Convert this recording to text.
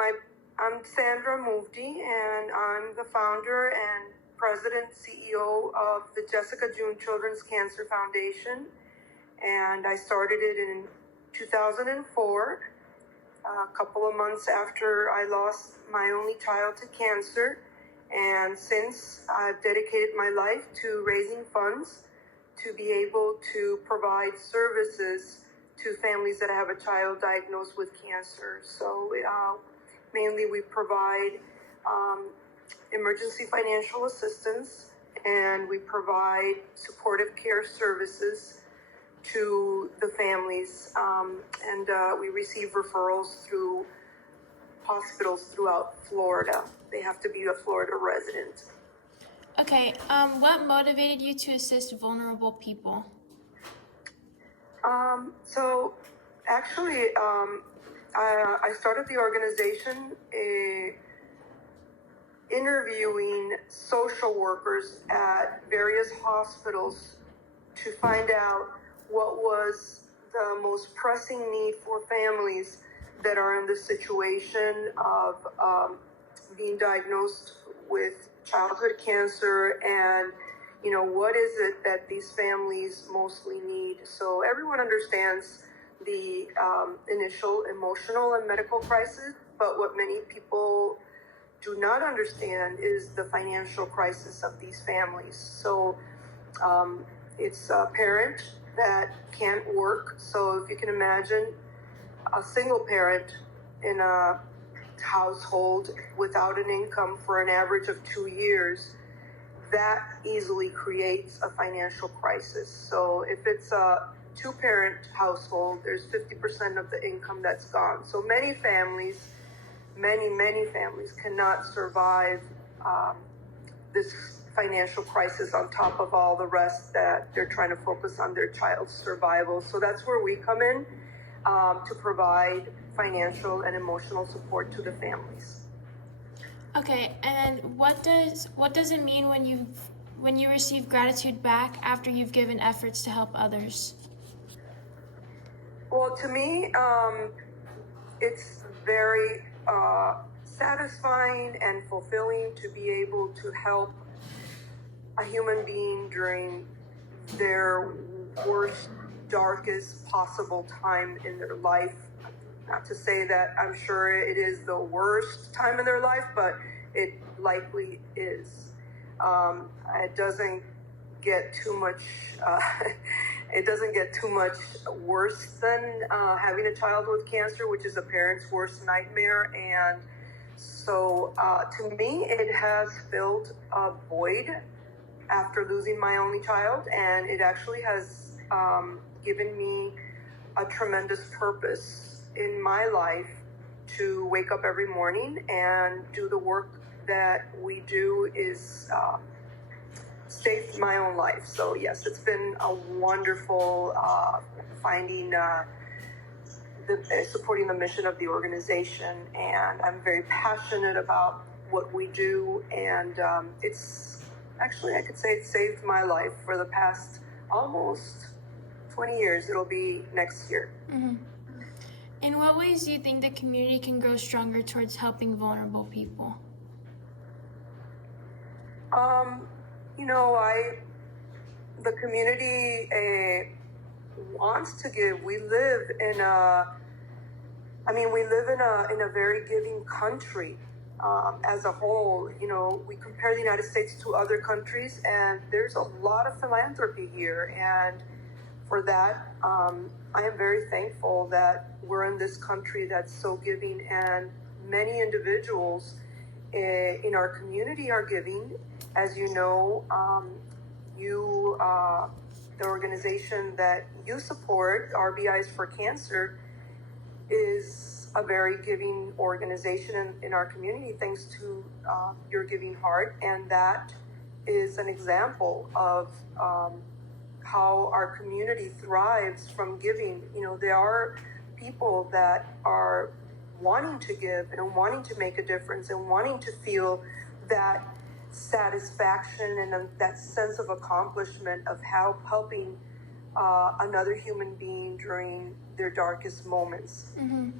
I'm Sandra Mufti, and I'm the founder and president, CEO of the Jessica June Children's Cancer Foundation. And I started it in 2004, a couple of months after I lost my only child to cancer. And since I've dedicated my life to raising funds to be able to provide services to families that have a child diagnosed with cancer. So mainly we provide emergency financial assistance, and we provide supportive care services to the families, and we receive referrals through hospitals throughout Florida. They have to be a Florida resident. Okay, what motivated you to assist vulnerable people? So actually, I started the organization interviewing social workers at various hospitals to find out what was the most pressing need for families that are in the situation of being diagnosed with childhood cancer, and what is it that these families mostly need. So everyone understands the initial emotional and medical crisis, but what many people do not understand is the financial crisis of these families. So it's a parent that can't work. So if you can imagine a single parent in a household without an income for an average of 2 years, that easily creates a financial crisis. So if it's a 2-parent household, there's 50% of the income that's gone. So many families cannot survive this financial crisis on top of all the rest that they're trying to focus on their child's survival. So that's where we come in, to provide financial and emotional support to the families. Okay, and what does it mean when you receive gratitude back after you've given efforts to help others? Well, to me, it's very satisfying and fulfilling to be able to help a human being during their worst, darkest possible time in their life. Not to say that I'm sure it is the worst time in their life, but it likely is. It doesn't get too much. It doesn't get too much worse than having a child with cancer, which is a parent's worst nightmare. And so, to me, it has filled a void after losing my only child, and it actually has given me a tremendous purpose in my life to wake up every morning and do the work that we do is saved my own life. So yes, it's been a wonderful finding supporting the mission of the organization, and I'm very passionate about what we do, and it's actually, I could say it saved my life for the past almost 20 years. It'll be next year. Mm-hmm. In what ways do you think the community can grow stronger towards helping vulnerable people? The community wants to give. We live in a very giving country. As a whole, we compare the United States to other countries, and there's a lot of philanthropy here. And for that, I am very thankful that we're in this country that's so giving, and many individuals in our community are giving. As you know, the organization that you support, RBIs for Cancer, is a very giving organization in our community, thanks to your giving heart. And that is an example of how our community thrives from giving. There are people that are wanting to give and wanting to make a difference and wanting to feel that satisfaction and that sense of accomplishment of helping another human being during their darkest moments. Mm-hmm.